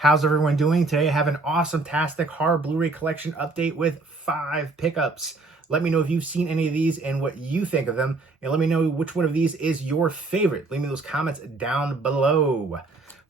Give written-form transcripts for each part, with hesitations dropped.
How's everyone doing? Today I have an awesome-tastic horror Blu-ray collection update with 5 pickups. Let me know if you've seen any of these and what you think of them, and let me know which one of these is your favorite. Leave me those comments down below.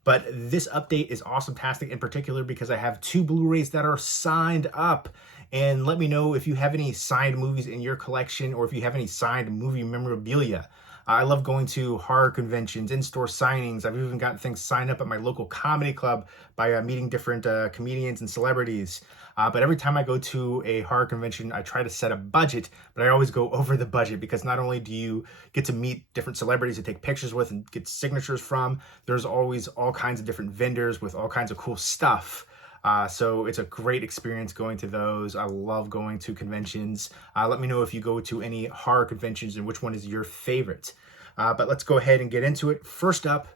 But this update is awesome-tastic in particular because I have 2 Blu-rays that are signed up. And let me know if you have any signed movies in your collection or if you have any signed movie memorabilia. I love going to horror conventions, in-store signings. I've even gotten things signed up at my local comedy club by meeting different comedians and celebrities. But every time I go to a horror convention, I try to set a budget, but I always go over the budget because not only do you get to meet different celebrities to take pictures with and get signatures from, there's always all kinds of different vendors with all kinds of cool stuff. So it's a great experience going to those. I love going to conventions. Let me know if you go to any horror conventions and which one is your favorite. But let's go ahead and get into it. First up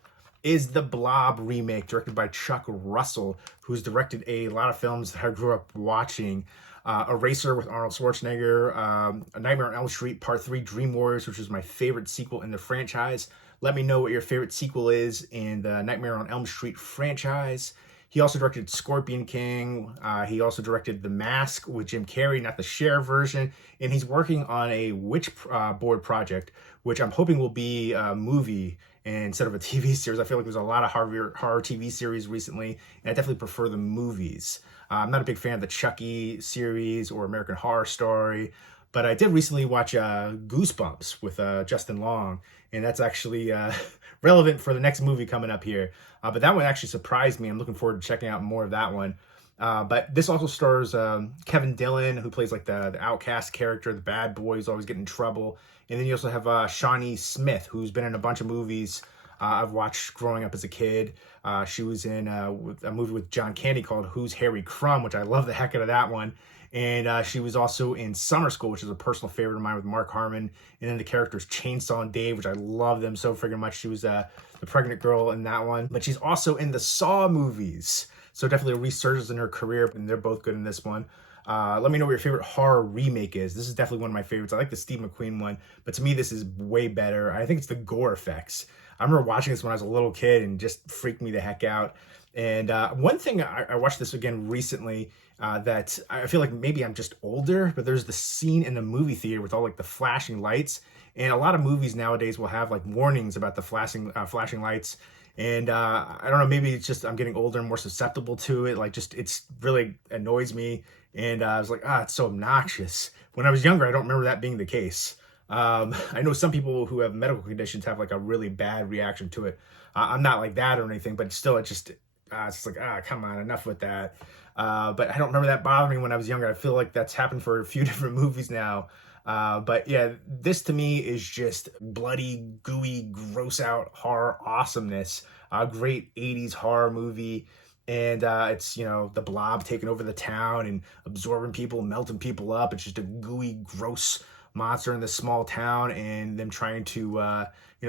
is the Blob remake, directed by Chuck Russell, who's directed a lot of films that I grew up watching. Eraser with Arnold Schwarzenegger, A Nightmare on Elm Street Part 3 Dream Warriors, which is my favorite sequel in the franchise. Let me know what your favorite sequel is in the Nightmare on Elm Street franchise. He also directed Scorpion King. He also directed The Mask with Jim Carrey, not the Cher version. And he's working on a Witchboard project, which I'm hoping will be a movie instead of a TV series. I feel like there's a lot of horror TV series recently, and I definitely prefer the movies. I'm not a big fan of the Chucky series or American Horror Story, but I did recently watch Goosebumps with Justin Long, and that's actually relevant for the next movie coming up here. But that one actually surprised me. I'm looking forward to checking out more of that one. But this also stars Kevin Dillon, who plays like the outcast character, the bad boy who's always getting in trouble. And then you also have Shawnee Smith, who's been in a bunch of movies I've watched growing up as a kid. She was in a movie with John Candy called Who's Harry Crumb, which I love the heck out of that one. And she was also in Summer School, which is a personal favorite of mine with Mark Harmon. And then the characters Chainsaw and Dave, which I love them so freaking much. She was the pregnant girl in that one. But she's also in the Saw movies. So definitely a resurgence in her career, and they're both good in this one. Let me know what your favorite horror remake is. This is definitely one of my favorites. I like the Steve McQueen one, but to me this is way better. I think it's the gore effects. I remember watching this when I was a little kid and just freaked me the heck out. And one thing, I watched this again recently that I feel like maybe I'm just older, but there's the scene in the movie theater with all like the flashing lights. And a lot of movies nowadays will have like warnings about the flashing lights. And I don't know, maybe it's just I'm getting older and more susceptible to it. Like it's really annoys me. And I was like, it's so obnoxious. When I was younger, I don't remember that being the case. I know some people who have medical conditions have like a really bad reaction to it. I'm not like that or anything, but still it's just like, come on, enough with that. But I don't remember that bothering me when I was younger. I feel like that's happened for a few different movies now. But yeah, this to me is just bloody, gooey, gross out horror awesomeness. A great 80s horror movie. And it's, the Blob taking over the town and absorbing people, melting people up. It's just a gooey, gross monster in this small town and them trying to,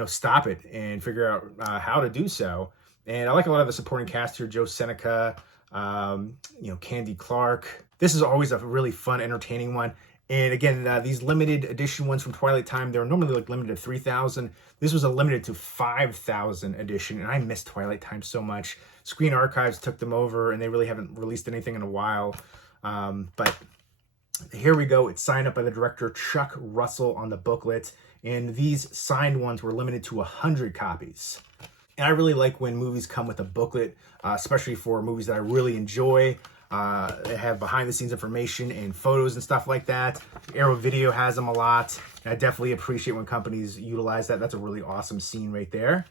stop it and figure out how to do so. And I like a lot of the supporting cast here. Joe Seneca, Candy Clark. This is always a really fun, entertaining one. And again, these limited edition ones from Twilight Time, they're normally like limited to 3,000. This was a limited to 5,000 edition, and I miss Twilight Time so much. Screen Archives took them over, and they really haven't released anything in a while. But here we go. It's signed up by the director Chuck Russell on the booklet, and these signed ones were limited to 100 copies. And I really like when movies come with a booklet, especially for movies that I really enjoy. They have behind-the-scenes information and photos and stuff like that. Arrow Video has them a lot. And I definitely appreciate when companies utilize that. That's a really awesome scene right there.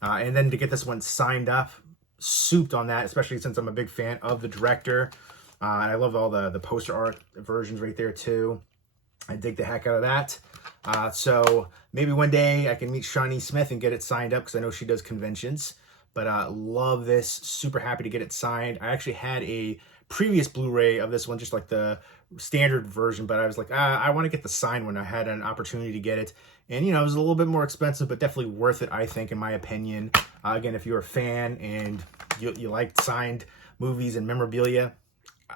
And then to get this one signed up, souped on that, especially since I'm a big fan of the director. And I love all the poster art versions right there too. I dig the heck out of that. So maybe one day I can meet Shawnee Smith and get it signed up because I know she does conventions. But love this. Super happy to get it signed. I actually had a previous Blu-ray of this one, just like the standard version, but I was like, I want to get the signed one. I had an opportunity to get it. And, it was a little bit more expensive, but definitely worth it, I think, in my opinion. Again, if you're a fan and you like signed movies and memorabilia,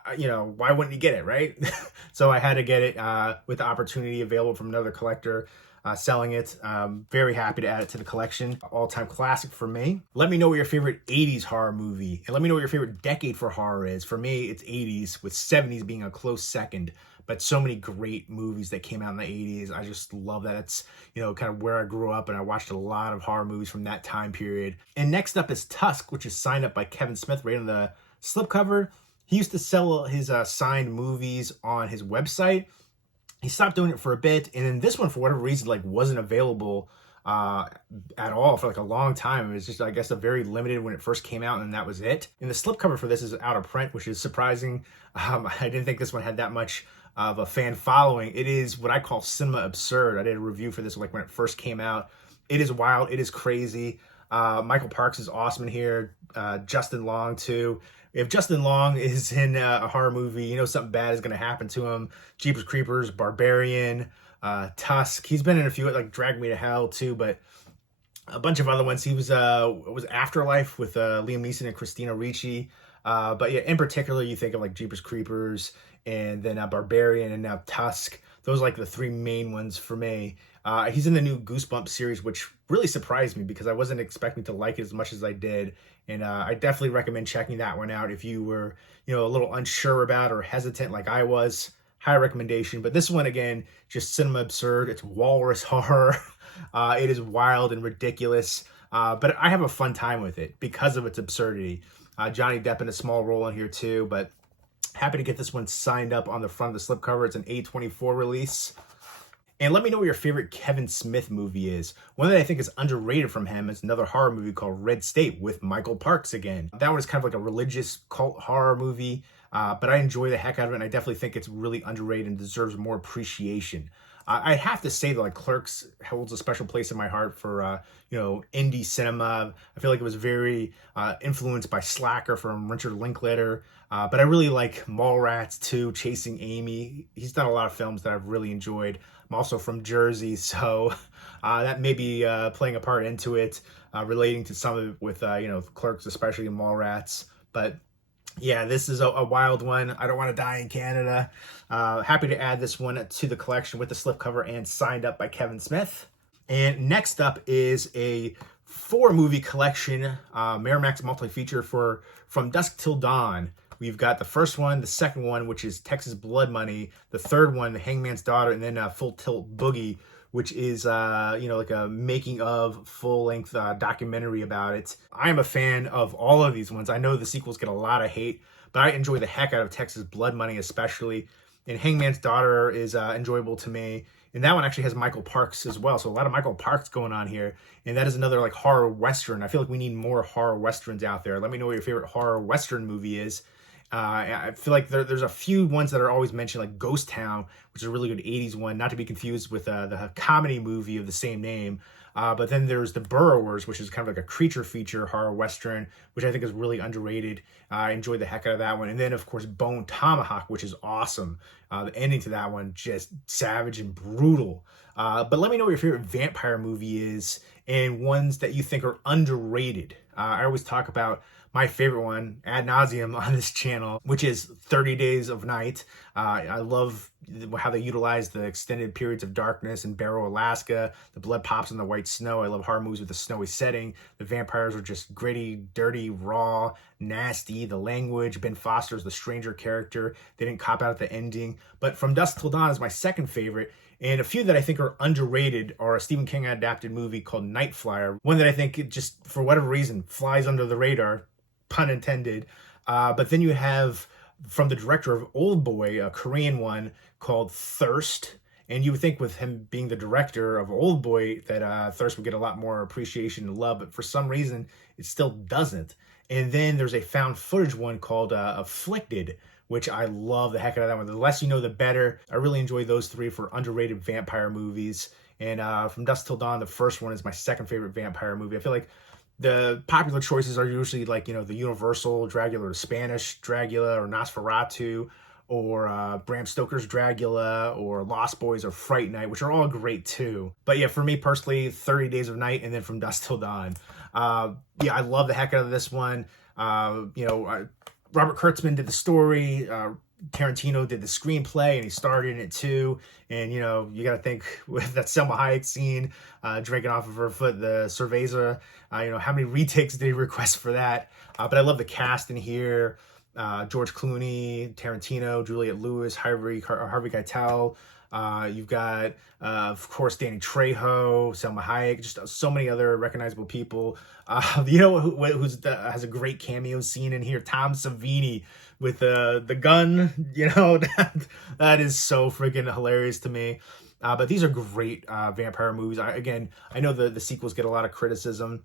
why wouldn't you get it, right? So I had to get it with the opportunity available from another collector. selling it. Very happy to add it to the collection. All-time classic for me. Let me know what your favorite 80s horror movie, and let me know what your favorite decade for horror is. For me, it's 80s, with 70s being a close second. But so many great movies that came out in the 80s. I just love that. It's, you know, kind of where I grew up, and I watched a lot of horror movies from that time period. And next up is Tusk, which is signed up by Kevin Smith right on the slipcover. He used to sell his signed movies on his website. He stopped doing it for a bit, and then this one, for whatever reason, like wasn't available at all for like a long time. It was just, I guess, a very limited when it first came out, and that was it. And the slipcover for this is out of print, which is surprising. I didn't think this one had that much of a fan following. It is what I call cinema absurd. I did a review for this like when it first came out. It is wild. It is crazy. Michael Parks is awesome in here. Justin Long too. If Justin Long is in a horror movie, you know something bad is going to happen to him. Jeepers Creepers, Barbarian, Tusk. He's been in a few, like Drag Me to Hell too, but a bunch of other ones. He was Afterlife with Liam Neeson and Christina Ricci. But yeah, in particular, you think of like Jeepers Creepers, and then Barbarian, and now Tusk. Those are like the three main ones for me. He's in the new Goosebumps series, which really surprised me because I wasn't expecting to like it as much as I did. And I definitely recommend checking that one out if you were, you know, a little unsure about or hesitant like I was. High recommendation. But this one, again, just cinema absurd. It's walrus horror. It is wild and ridiculous. But I have a fun time with it because of its absurdity. Johnny Depp in a small role in here too, but happy to get this one signed up on the front of the slipcover. It's an A24 release. And let me know what your favorite Kevin Smith movie is. One that I think is underrated from him is another horror movie called Red State with Michael Parks again. That one is kind of like a religious cult horror movie, but I enjoy the heck out of it, and I definitely think it's really underrated and deserves more appreciation. I have to say that like Clerks holds a special place in my heart for you know, indie cinema. I feel like it was very influenced by Slacker from Richard Linklater, but I really like Mallrats too, Chasing Amy. He's done a lot of films that I've really enjoyed. I'm also from Jersey, so that may be playing a part into it, relating to some of it with you know, Clerks, especially in Mallrats. But yeah, this is a wild one. I Don't Want to Die in Canada. Happy to add this one to the collection with the slipcover and signed up by Kevin Smith. And next up is a 4-movie collection, Miramax multi-feature for From Dusk Till Dawn. We've got the first one, the second one, which is Texas Blood Money, the third one, The Hangman's Daughter, and then Full Tilt Boogie, which is, you know, like a making of full-length documentary about it. I am a fan of all of these ones. I know the sequels get a lot of hate, but I enjoy the heck out of Texas Blood Money especially. And Hangman's Daughter is enjoyable to me. And that one actually has Michael Parks as well. So a lot of Michael Parks going on here. And that is another like horror Western. I feel like we need more horror Westerns out there. Let me know what your favorite horror Western movie is. I feel like there's a few ones that are always mentioned, like Ghost Town, which is a really good 80s one, not to be confused with the comedy movie of the same name. But then there's The Burrowers, which is kind of like a creature feature horror Western, which I think is really underrated. I enjoyed the heck out of that one. And then, of course, Bone Tomahawk, which is awesome. The ending to that one, just savage and brutal. But let me know what your favorite vampire movie is and ones that you think are underrated. I always talk about my favorite one ad nauseum on this channel, which is 30 Days of Night. I love how they utilize the extended periods of darkness in Barrow, Alaska. The blood pops in the white snow. I love horror movies with a snowy setting. The vampires are just gritty, dirty, raw, nasty. The language, Ben Foster's the stranger character. They didn't cop out at the ending. But From Dusk Till Dawn is my second favorite. And a few that I think are underrated are a Stephen King adapted movie called Night Flyer. One that I think it just, for whatever reason, flies under the radar, pun intended. But then you have, from the director of Old Boy, a Korean one called Thirst. And you would think with him being the director of Old Boy that Thirst would get a lot more appreciation and love, but for some reason it still doesn't. And then there's a found footage one called Afflicted, which I love the heck out of that one. The less you know, the better. I really enjoy those three for underrated vampire movies. And From Dusk Till Dawn, the first one is my second favorite vampire movie. I feel like the popular choices are usually like, you know, the Universal Dracula or Spanish Dracula or Nosferatu or Bram Stoker's Dracula or Lost Boys or Fright Night, which are all great too. But yeah, for me personally, 30 Days of Night and then From Dusk Till Dawn. Yeah, I love the heck out of this one. You know, Robert Kurtzman did the story. Tarantino did the screenplay and he starred in it too. And, you know, you got to think with that Selma Hayek scene, drinking off of her foot, the cerveza, you know, how many retakes did he request for that? But I love the cast in here. George Clooney, Tarantino, Juliette Lewis, Harvey Keitel. You've got, of course, Danny Trejo, Selma Hayek, just so many other recognizable people. You know who's has a great cameo scene in here? Tom Savini with the gun. You know, that is so freaking hilarious to me. But these are great vampire movies. I know the sequels get a lot of criticism.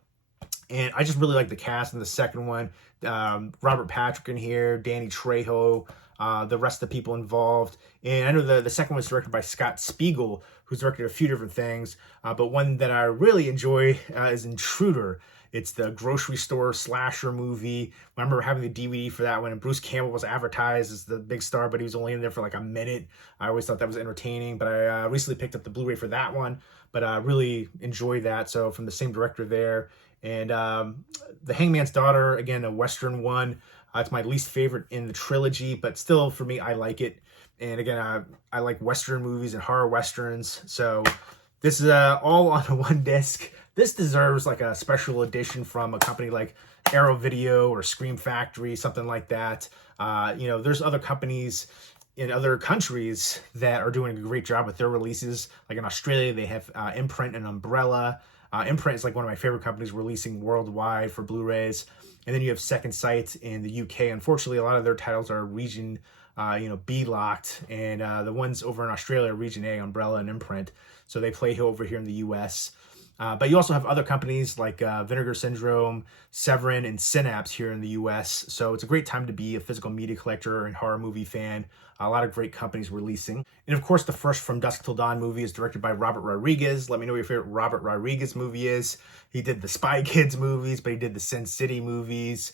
And I just really like the cast in the second one. Robert Patrick in here, Danny Trejo, the rest of the people involved. And I know the second one was directed by Scott Spiegel, who's directed a few different things. But one that I really enjoy is Intruder. It's the grocery store slasher movie. I remember having the DVD for that one, and Bruce Campbell was advertised as the big star, but he was only in there for like a minute. I always thought that was entertaining, but I recently picked up the Blu-ray for that one, but I really enjoyed that. So from the same director there. And The Hangman's Daughter, again, a Western one. It's my least favorite in the trilogy, but still, for me, I like it. And again, I like Western movies and horror Westerns. So this is all on one disc. This deserves like a special edition from a company like Arrow Video or Scream Factory, something like that. You know, there's other companies in other countries that are doing a great job with their releases. Like in Australia, they have Imprint and Umbrella. Imprint is like one of my favorite companies releasing worldwide for Blu-rays. And then you have Second Sight in the UK. Unfortunately, a lot of their titles are region, B locked. And the ones over in Australia are region A, Umbrella and Imprint. So they play over here in the US. But you also have other companies like Vinegar Syndrome, Severin, and Synapse here in the US. So it's a great time to be a physical media collector and horror movie fan. A lot of great companies releasing. And of course, the first From Dusk Till Dawn movie is directed by Robert Rodriguez. Let me know what your favorite Robert Rodriguez movie is. He did the Spy Kids movies, but he did the Sin City movies.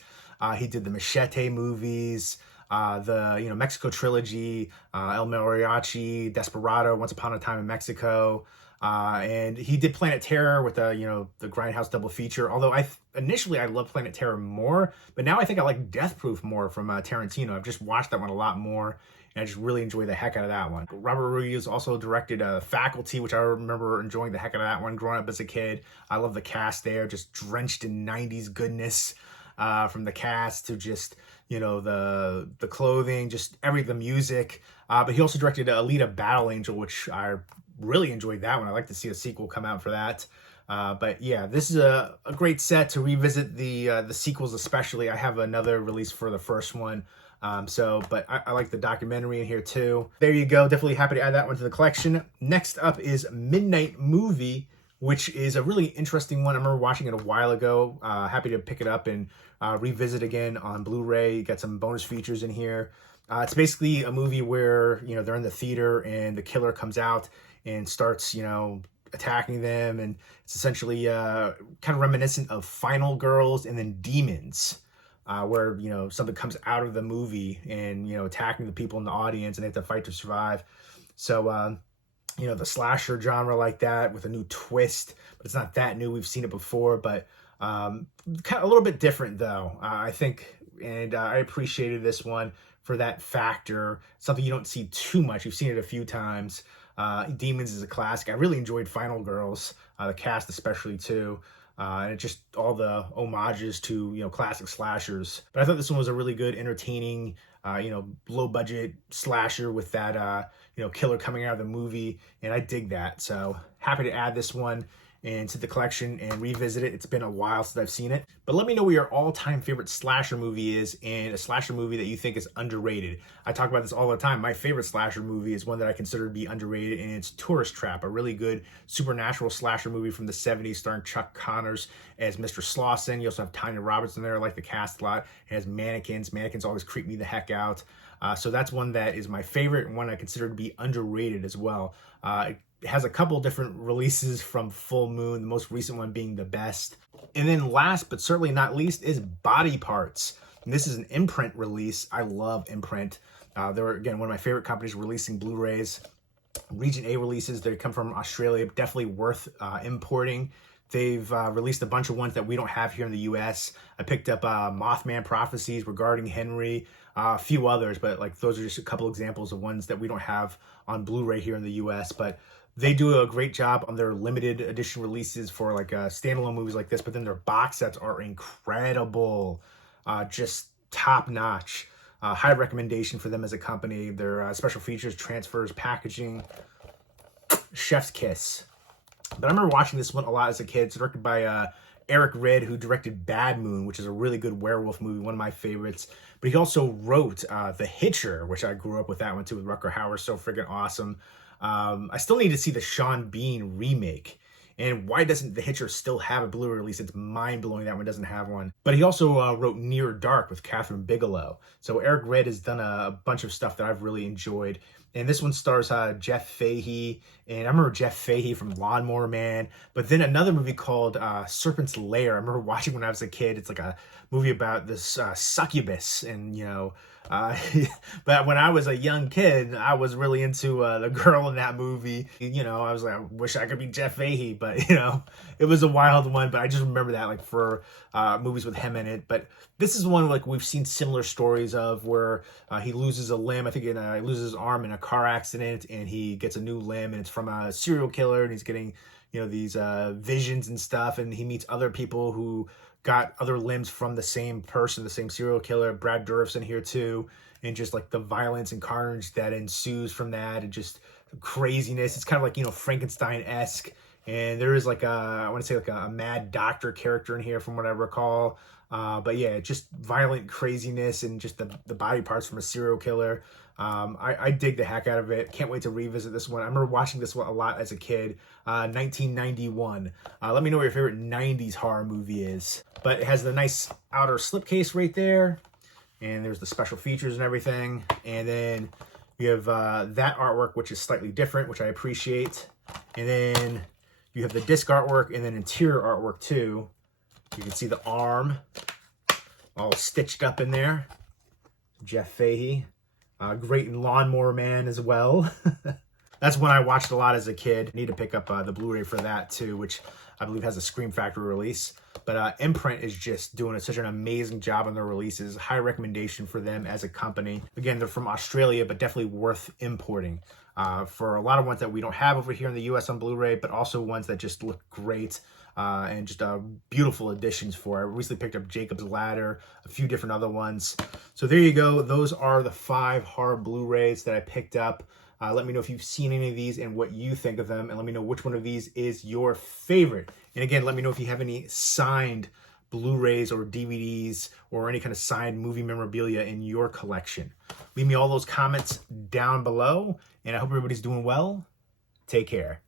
He did the Machete movies. The Mexico trilogy, El Mariachi, Desperado, Once Upon a Time in Mexico. And he did Planet Terror with the Grindhouse double feature. Although initially I loved Planet Terror more, but now I think I like Death Proof more from Tarantino. I've just watched that one a lot more, and I just really enjoy the heck out of that one. Robert Rodriguez also directed Faculty, which I remember enjoying the heck out of that one growing up as a kid. I love the cast there, just drenched in 90s goodness, from the cast to just the clothing, just the music. But he also directed Alita Battle Angel, which I really enjoyed that one. I'd like to see a sequel come out for that. But yeah, this is a great set to revisit the sequels, especially. I have another release for the first one. But I like the documentary in here too. There you go. Definitely happy to add that one to the collection. Next up is Midnight Movie, which is a really interesting one. I remember watching it a while ago. Happy to pick it up and revisit again on Blu-ray. You got some bonus features in here. It's basically a movie where, they're in the theater and the killer comes out and starts, attacking them. And it's essentially kind of reminiscent of Final Girls and then Demons, where, something comes out of the movie and, attacking the people in the audience and they have to fight to survive. So, the slasher genre like that with a new twist, but it's not that new. We've seen it before, but kind of a little bit different though, I think. And I appreciated this one for that factor, something you don't see too much. You've seen it a few times. Demons is a classic. I really enjoyed Final Girls, the cast especially too. And just all the homages to, classic slashers. But I thought this one was a really good, entertaining, low budget slasher with that, killer coming out of the movie. And I dig that. So happy to add this one into the collection and revisit it. It's been a while since I've seen it. But let me know what your all-time favorite slasher movie is and a slasher movie that you think is underrated. I talk about this all the time. My favorite slasher movie is one that I consider to be underrated, and it's Tourist Trap, a really good supernatural slasher movie from the 70s starring Chuck Connors as Mr. Slauson. You also have Tanya Roberts in there. I like the cast a lot. It has mannequins. Mannequins always creep me the heck out. So that's one that is my favorite and one I consider to be underrated as well. It has a couple different releases from Full Moon, the most recent one being the best. And then last, but certainly not least, is Body Parts. And this is an Imprint release. I love Imprint. They're, again, one of my favorite companies releasing Blu-rays. Region A releases, they come from Australia, definitely worth importing. They've released a bunch of ones that we don't have here in the U.S. I picked up Mothman Prophecies, Regarding Henry, a few others, but like those are just a couple examples of ones that we don't have on Blu-ray here in the U.S. But they do a great job on their limited edition releases for like standalone movies like this, but then their box sets are incredible, just top notch. High recommendation for them as a company. Their special features, transfers, packaging, chef's kiss. But I remember watching this one a lot as a kid. It's directed by Eric Red, who directed Bad Moon, which is a really good werewolf movie, one of my favorites. But he also wrote The Hitcher, which I grew up with that one too, with Rutger Hauer, so freaking awesome. I still need to see the Sean Bean remake. And why doesn't The Hitcher still have a Blu-ray release? It's mind-blowing that one doesn't have one. But he also wrote Near Dark with Catherine Bigelow. So Eric Red has done a bunch of stuff that I've really enjoyed. And this one stars Jeff Fahey. And I remember Jeff Fahey from Lawnmower Man. But then another movie called Serpent's Lair. I remember watching when I was a kid. It's like a movie about this succubus. And, you know, but when I was a young kid, I was really into the girl in that movie. You know, I was like, I wish I could be Jeff Fahey, but you know, it was a wild one. But I just remember that like for movies with him in it. But this is one like we've seen similar stories of where he loses a limb. I think he loses his arm in a car accident, and he gets a new limb, and it's from a serial killer, and he's getting, you know, these visions and stuff, and he meets other people who got other limbs from the same person, the same serial killer. Brad Dourif's in here too, and just like the violence and carnage that ensues from that, and just craziness. It's kind of like, you know, Frankenstein-esque, and there is like I want to say like a mad doctor character in here from what I recall. But yeah, just violent craziness and just the body parts from a serial killer. I dig the heck out of it. Can't wait to revisit this one. I remember watching this one a lot as a kid. 1991. Let me know what your favorite 90s horror movie is. But it has the nice outer slipcase right there. And there's the special features and everything. And then you have that artwork, which is slightly different, which I appreciate. And then you have the disc artwork and then interior artwork too. You can see the arm all stitched up in there. Jeff Fahey. Great in Lawnmower Man as well. That's one I watched a lot as a kid. I need to pick up the Blu-ray for that too, which I believe has a Scream Factory release. But Imprint is just doing such an amazing job on their releases. High recommendation for them as a company. Again, they're from Australia, but definitely worth importing. For a lot of ones that we don't have over here in the US on Blu-ray, but also ones that just look great. And just beautiful additions for it. I recently picked up Jacob's Ladder, a few different other ones. So there you go. Those are the 5 horror Blu-rays that I picked up. Let me know if you've seen any of these and what you think of them. And let me know which one of these is your favorite. And again, let me know if you have any signed Blu-rays or DVDs or any kind of signed movie memorabilia in your collection. Leave me all those comments down below. And I hope everybody's doing well. Take care.